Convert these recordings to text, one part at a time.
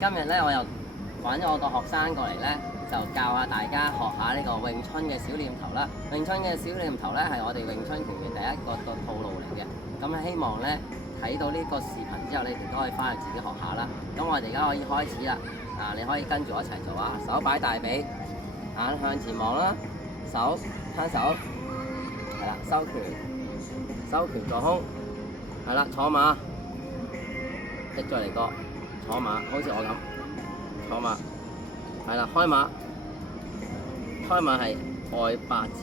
今日咧，我又揾咗我個學生過嚟咧，就教下大家學下呢個詠春嘅小念頭啦。詠春嘅小念頭咧，係我哋詠春拳嘅第一個套路嚟嘅。咁希望咧睇到呢個視頻之後，你哋都可以翻去自己學下啦。咁我哋而家可以開始啦。你可以跟住我一齊做啊！手擺大髀，眼向前望啦，手攤手，係啦，收拳坐空，係啦，坐馬，再嚟個。坐馬，好似我咁坐馬，係啦，開馬係外八字，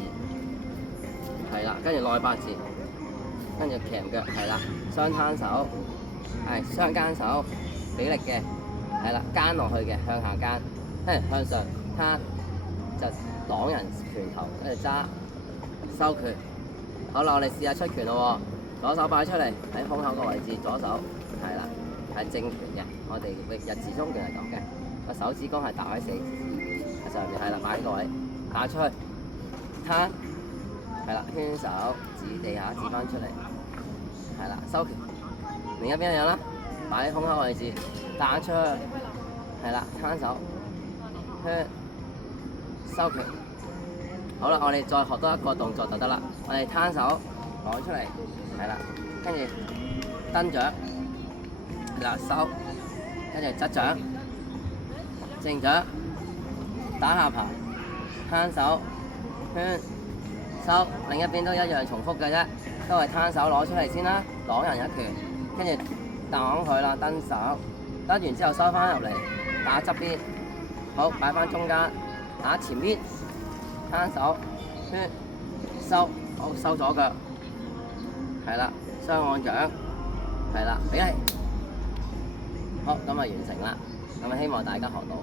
係啦，跟住內八字，跟住鉗腳，係啦，雙攤手，係雙肩手，俾力嘅，係啦，肩落去嘅，向下肩，跟住向上攤，就擋人拳頭，跟住揸收拳。好啦，我哋試下出拳咯喎，左手擺出嚟喺胸口個位置，左手係啦。係正拳嘅，我哋日字中拳係咁嘅，個手指公係搭喺上面，係啦，擺呢個位，打出去，攤，係啦，圈手指地下指翻出嚟，係啦，收拳，另一邊一樣啦，擺喺胸口位置，打出去，係啦，攤手，圈，收拳，好啦，我哋再學多一個動作就得啦，我哋攤手攞出嚟，係啦，跟住蹬掌。係啦，收，跟住側掌、正掌、打下排、攤手、圈、收，另一邊都一樣重複嘅啫，都係攤手攞出嚟先啦，擋人一拳，跟住擋佢啦，蹬手，蹬完之後收翻入嚟，打側邊，好，擺翻中間，打前邊，攤手、圈、收，好，收左腳，係啦，雙按掌，係啦，俾力。好，咁啊完成啦，咁啊希望大家學到。